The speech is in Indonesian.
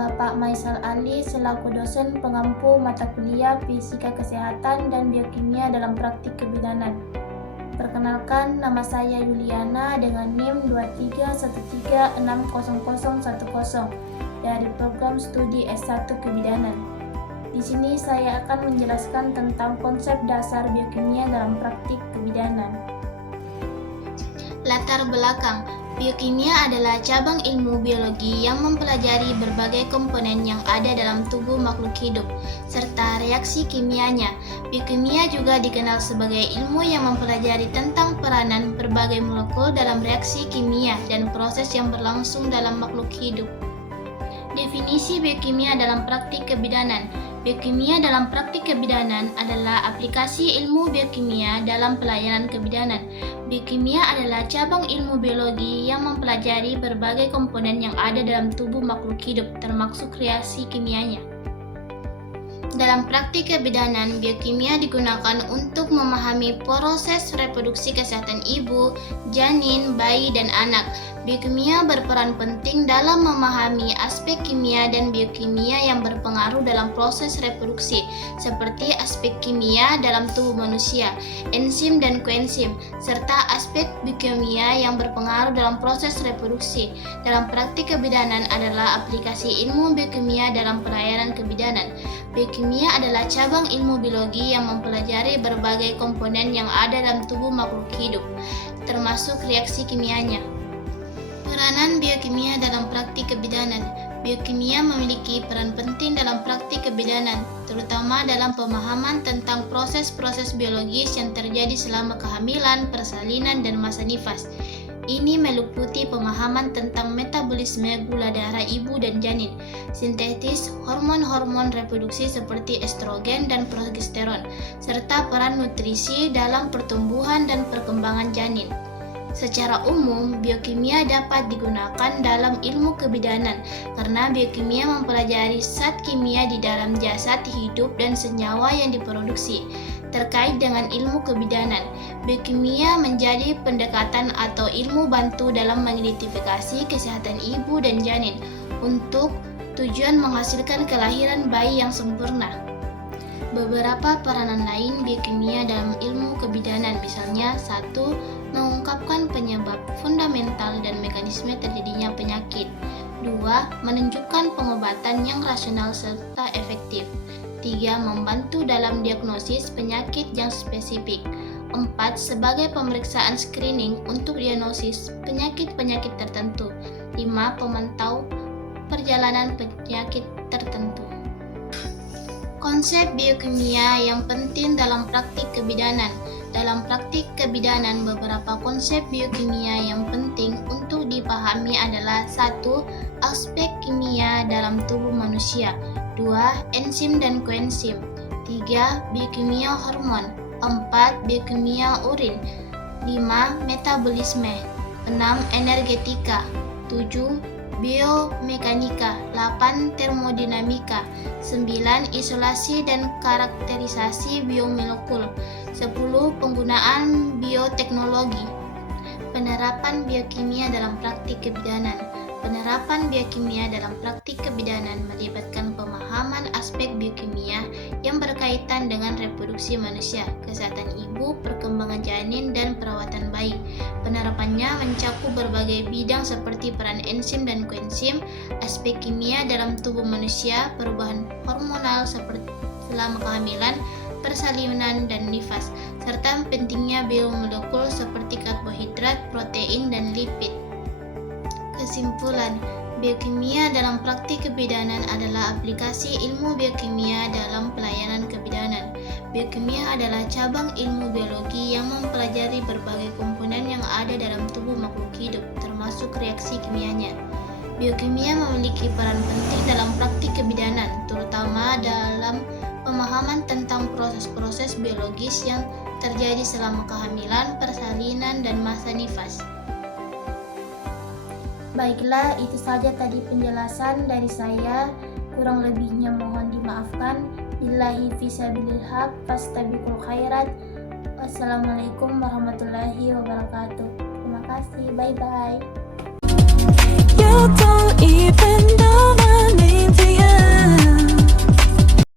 Bapak Maisal Ali selaku dosen pengampu mata kuliah Fisika Kesehatan dan Biokimia dalam Praktik Kebidanan. Perkenalkan, nama saya Yuliana dengan NIM 231360010 dari program studi S1 Kebidanan. Di sini saya akan menjelaskan tentang konsep dasar biokimia dalam praktik kebidanan. Latar belakang. Biokimia adalah cabang ilmu biologi yang mempelajari berbagai komponen yang ada dalam tubuh makhluk hidup, serta reaksi kimianya. Biokimia juga dikenal sebagai ilmu yang mempelajari tentang peranan berbagai molekul dalam reaksi kimia dan proses yang berlangsung dalam makhluk hidup. Definisi biokimia dalam praktik kebidanan. Biokimia dalam praktik kebidanan adalah aplikasi ilmu biokimia dalam pelayanan kebidanan. Biokimia adalah cabang ilmu biologi yang mempelajari berbagai komponen yang ada dalam tubuh makhluk hidup, termasuk reaksi kimianya. Dalam praktik kebidanan, biokimia digunakan untuk memahami proses reproduksi kesehatan ibu, janin, bayi, dan anak. Biokimia berperan penting dalam memahami aspek kimia dan biokimia yang berpengaruh dalam proses reproduksi, seperti aspek kimia dalam tubuh manusia, enzim dan koenzim, serta aspek biokimia yang berpengaruh dalam proses reproduksi. Dalam praktik kebidanan adalah aplikasi ilmu biokimia dalam pelayanan kebidanan. Biokimia adalah cabang ilmu biologi yang mempelajari berbagai komponen yang ada dalam tubuh makhluk hidup, termasuk reaksi kimianya. Peranan biokimia dalam praktik kebidanan. Biokimia memiliki peran penting dalam praktik kebidanan, terutama dalam pemahaman tentang proses-proses biologis yang terjadi selama kehamilan, persalinan, dan masa nifas. Ini meliputi pemahaman tentang metabolisme gula darah ibu dan janin, sintetis hormon-hormon reproduksi seperti estrogen dan progesteron, serta peran nutrisi dalam pertumbuhan dan perkembangan janin. Secara umum, biokimia dapat digunakan dalam ilmu kebidanan karena biokimia mempelajari zat kimia di dalam jasad hidup dan senyawa yang diproduksi. Terkait dengan ilmu kebidanan, biokimia menjadi pendekatan atau ilmu bantu dalam mengidentifikasi kesehatan ibu dan janin untuk tujuan menghasilkan kelahiran bayi yang sempurna. Beberapa peranan lain biokimia dalam ilmu kebidanan, misalnya 1. Mengungkapkan penyebab fundamental dan mekanisme terjadinya penyakit. 2. Menunjukkan pengobatan yang rasional serta efektif. 3. Membantu dalam diagnosis penyakit yang spesifik. 4. Sebagai pemeriksaan screening untuk diagnosis penyakit-penyakit tertentu. 5. Pemantau perjalanan penyakit tertentu. Konsep biokimia yang penting dalam praktik kebidanan. Dalam praktik kebidanan, beberapa konsep biokimia yang penting untuk dipahami adalah 1. Aspek kimia dalam tubuh manusia. 2. Enzim dan koenzim. 3. Biokimia hormon. 4. Biokimia urin. 5. Metabolisme. 6. Energetika. 7. Biomekanika. 8. Termodinamika. 9. Isolasi dan karakterisasi biomolekul. 10. Penggunaan bioteknologi. Penerapan biokimia dalam praktik kebidanan. Penerapan biokimia dalam praktik kebidanan melibatkan pemahaman aspek biokimia yang berkaitan dengan reproduksi manusia, kesehatan ibu, perkembangan janin, dan perawatan bayi. Penerapannya mencakup berbagai bidang seperti peran enzim dan koenzim, aspek kimia dalam tubuh manusia, perubahan hormonal seperti selama kehamilan, persalinan, dan nifas, serta pentingnya biomolekul seperti karbohidrat, protein, dan lipid. Kesimpulan, biokimia dalam praktik kebidanan adalah aplikasi ilmu biokimia dalam pelayanan kebidanan. Biokimia adalah cabang ilmu biologi yang mempelajari berbagai komponen yang ada dalam tubuh makhluk hidup, termasuk reaksi kimianya. Biokimia memiliki peran penting dalam praktik kebidanan, terutama dalam pemahaman tentang proses-proses biologis yang terjadi selama kehamilan, persalinan, dan masa nifas. Baiklah, itu saja tadi penjelasan dari saya. Kurang lebihnya mohon dimaafkan. Billahi fisabilil haq, fastabiqul khairat. Wassalamualaikum warahmatullahi wabarakatuh. Terima kasih, bye-bye. You don't even know